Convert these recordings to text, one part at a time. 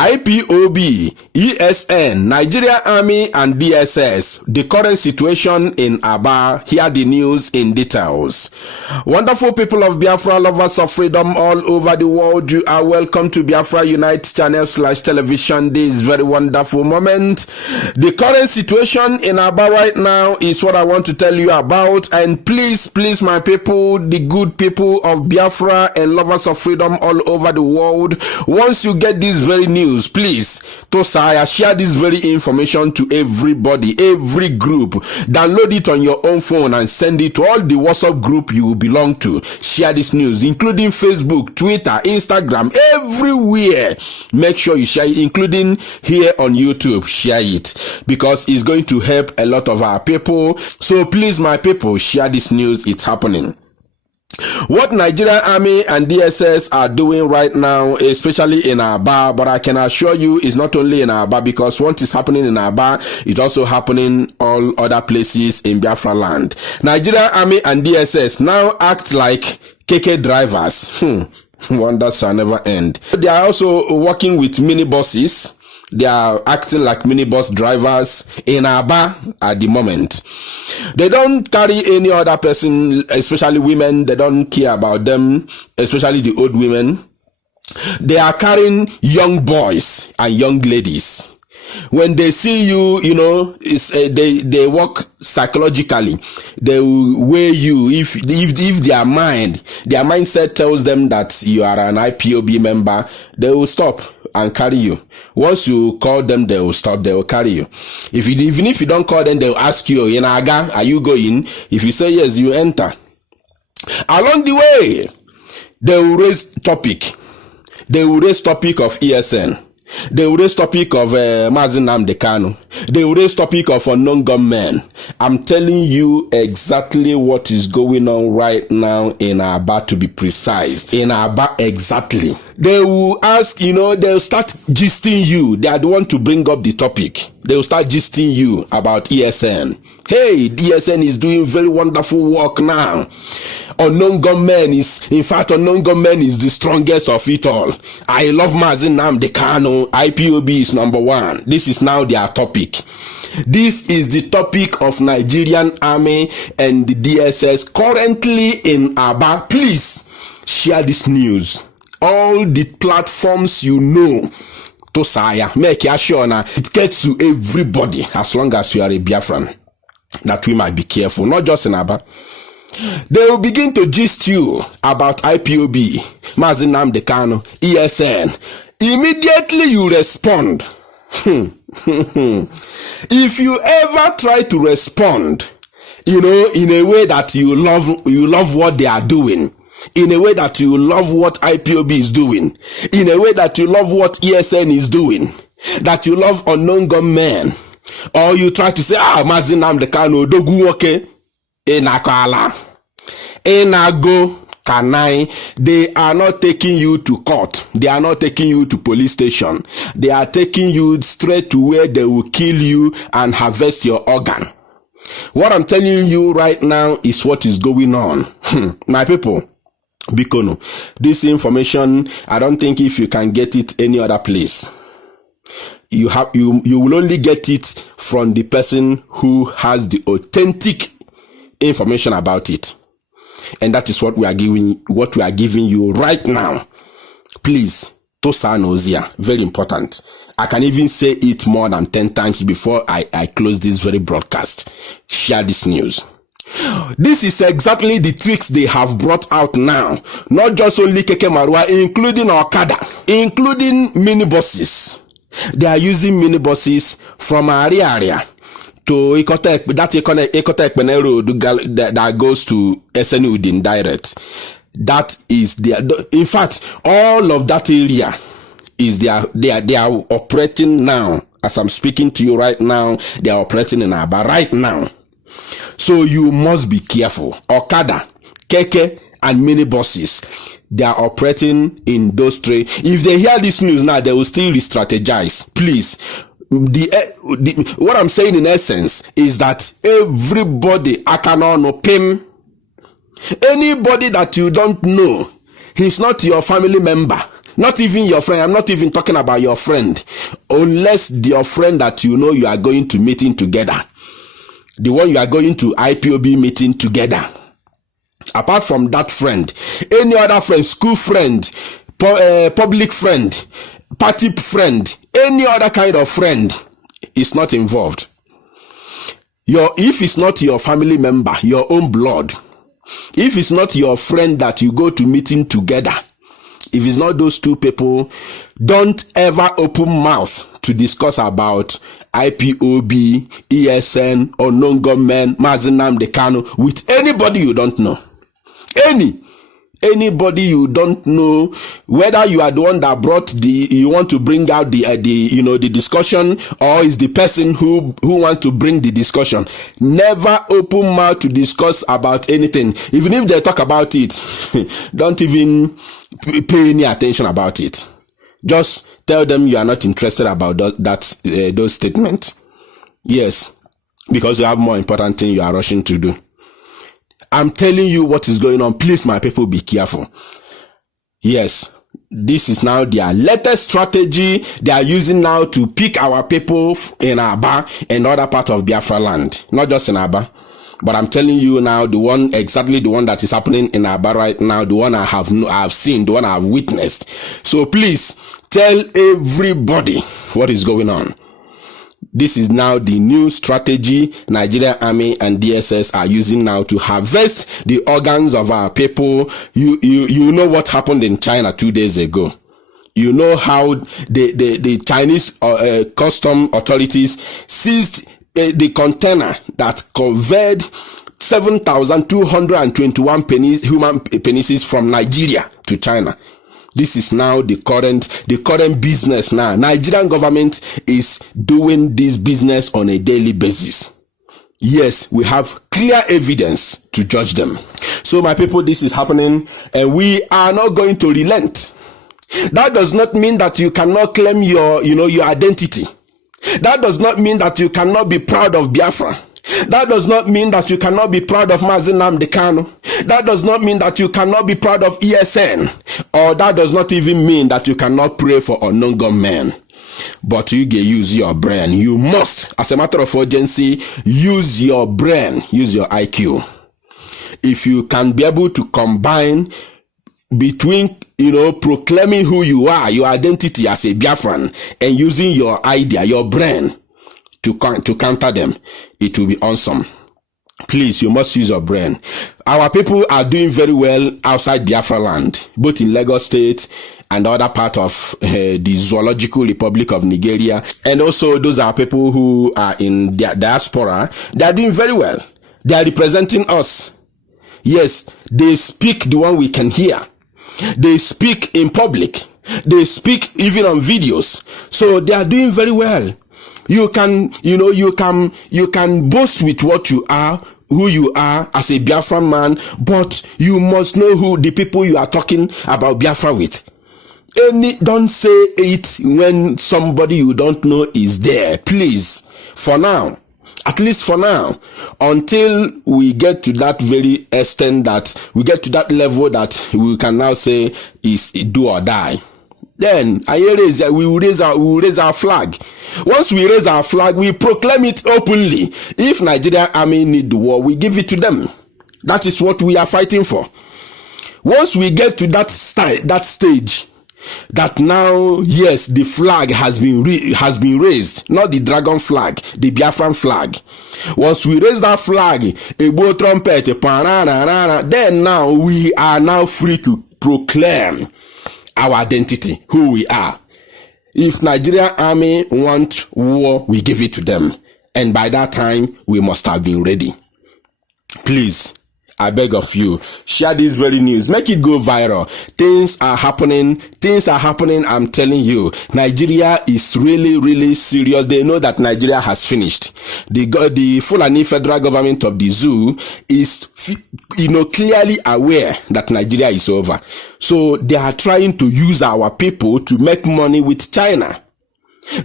IPOB, ESN, Nigeria Army and DSS, the current situation in Aba. Hear the news in details. Wonderful people of Biafra, lovers of freedom all over the world, you are welcome to Biafra Unite channel/television. This very wonderful moment. The current situation in Aba right now is what I want to tell you about, and please my people, the good people of Biafra and lovers of freedom all over the world, once you get this very news, please share this very information to everybody, every group. Download it on your own phone and send it to all the WhatsApp group you belong to. Share this news, including Facebook, Twitter, Instagram, everywhere. Make sure you share it, including here on YouTube. Share it, because it's going to help a lot of our people. So please, my people, share this news. It's happening. What Nigeria Army and DSS are doing right now, especially in Aba, but I can assure you it's not only in Aba, because what is happening in Aba is also happening all other places in Biafra land. Nigeria Army and DSS now act like KK drivers. Wonders shall never end. They are also working with minibuses. They are acting like minibus drivers in Aba at the moment. They don't carry any other person, especially women. They don't care about them, especially the old women. They are carrying young boys and young ladies. When they see you, you know, they work psychologically. They will weigh you. If their mindset tells them that you are an IPOB member, they will stop and carry you. Once you call them, they will stop, they will carry you. Even if you don't call them, they will ask you, in Aga, are you going? If you say yes, you enter. Along the way, they will raise topic. They will raise topic of ESN. They will raise topic of Mazi Nnamdi Kanu. They will raise topic of unknown gunmen. I'm telling you exactly what is going on right now in Aba, to be precise. In Aba, exactly. They will ask, they'll start gisting you. They are the one to bring up the topic. They will start gisting you about ESN. Hey, ESN is doing very wonderful work now. Unknown gunmen is the strongest of it all. I love Mazi Nnamdi Kanu. IPOB is number one. This is now their topic. This is the topic of Nigerian Army and the DSS currently in Aba. Please share this news. All the platforms to Saya, make sure now it gets to everybody, as long as you are a Biafran, that we might be careful, not just in Aba. They will begin to gist you about IPOB, Mazi Nnamdi Kanu, ESN. Immediately you respond. If you ever try to respond, in a way that you love what they are doing, in a way that you love what IPOB is doing, in a way that you love what ESN is doing, that you love unknown gunmen, or you try to say, Mazi Nnamdi Kanu, dogu okay, enakala, enago, kanai, they are not taking you to court. They are not taking you to police station. They are taking you straight to where they will kill you and harvest your organ. What I'm telling you right now is what is going on. My people, Bikono, this information, I don't think if you can get it any other place. You will only get it from the person who has the authentic information about it. And that is what we are giving you right now. Please, Tosa Nozia, very important. I can even say it more than 10 times before I close this very broadcast. Share this news. This is exactly the tricks they have brought out now. Not just only Keke Marwa, including Okada, including minibuses. They are using minibuses from area to Ikotek, that Ikotek road that goes to SN Udin direct. That is in fact, all of that area is they are operating now. As I'm speaking to you right now, they are operating in Aba right now. So you must be careful. Okada, Keke, and minibuses, they are operating in those three. If they hear this news now, they will still re-strategize. Please. What I'm saying in essence is that everybody, Akanono, Pim, anybody that you don't know, he's not your family member, Not even your friend. I'm not even talking about your friend. Unless your friend that you know you are going to meeting together. The one you are going to IPOB meeting together. Apart from that friend, any other friend, school friend, public friend, party friend, any other kind of friend is not involved. If it's not your family member, your own blood, if it's not your friend that you go to meeting together, if it's not those two people, don't ever open mouth to discuss about IPOB, ESN, unknown government, Mazi Nnamdi Kanu with anybody you don't know. Anybody you don't know, whether you are the one that brought you want to bring out the discussion, or is the person who wants to bring the discussion. Never open mouth to discuss about anything. Even if they talk about it, don't even pay any attention about it. Just tell them you are not interested about those statements. Yes, because you have more important thing you are rushing to do. I'm telling you what is going on. Please, my people, be careful. Yes, this is now their latest strategy they are using now to pick our people in Aba and other part of Biafra land. Not just in Aba, but I'm telling you now exactly the one that is happening in Aba right now, the one I have seen, the one I have witnessed. So please, tell everybody what is going on. This is now the new strategy Nigerian Army and DSS are using now to harvest the organs of our people. You know what happened in China 2 days ago. You know how the Chinese custom authorities seized the container that conveyed 7,221 human penises from Nigeria to China. This is now the current business now. Nigerian government is doing this business on a daily basis. Yes, we have clear evidence to judge them. So my people, this is happening and we are not going to relent. That does not mean that you cannot claim your identity. That does not mean that you cannot be proud of Biafra. That does not mean that you cannot be proud of Mazi Nnamdi Kanu. That does not mean that you cannot be proud of ESN. Or that does not even mean that you cannot pray for unknown gunmen. But you can use your brain. You must, as a matter of urgency, use your brain. Use your IQ. If you can be able to combine between, proclaiming who you are, your identity as a Biafran, and using your idea, your brain, to counter them, it will be awesome. Please, you must use your brain. Our people are doing very well outside Biafra land, both in Lagos State and other part of the Zoological Republic of Nigeria. And also those are people who are in the diaspora. They are doing very well. They are representing us. Yes, they speak the one we can hear. They speak in public. They speak even on videos. So they are doing very well. You can boast with what you are, who you are as a Biafran man, but you must know who the people you are talking about Biafra with. Don't say it when somebody you don't know is there. Please, for now, at least for now, until we get to that very extent that we get to that level that we can now say is do or die. Then we will raise our flag. Once we raise our flag, we proclaim it openly. If Nigerian Army need the war, we give it to them. That is what we are fighting for. Once we get to that stage, that now, yes, the flag has been raised, not the dragon flag, the Biafran flag. Once we raise that flag, a blow trumpet, then now we are now free to proclaim our identity, who we are. If Nigerian Army want war, we give it to them. And by that time, we must have been ready. Please, I beg of you, share this very news. Make it go viral. Things are happening. I'm telling you, Nigeria is really, really serious. They know that Nigeria has finished. The Fulani federal government of the zoo is, clearly aware that Nigeria is over. So they are trying to use our people to make money with China.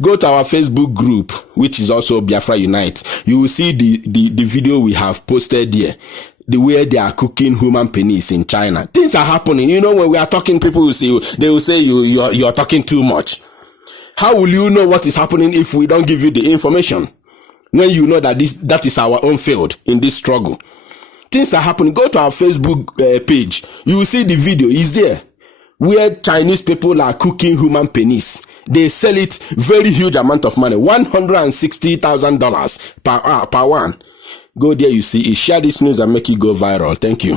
Go to our Facebook group, which is also Biafra Unite. You will see the video we have posted here. the way they are cooking human penis in China. Things are happening. You know, when we are talking, people will say, they will say you're talking too much. How will you know what is happening if we don't give you the information? When you know that that is our own field in this struggle. Things are happening. Go to our Facebook page. You will see the video. It's there. Where Chinese people are cooking human penis. They sell it very huge amount of money. $160,000 per one. Go there, you see it. Share this news and make it go viral. Thank you.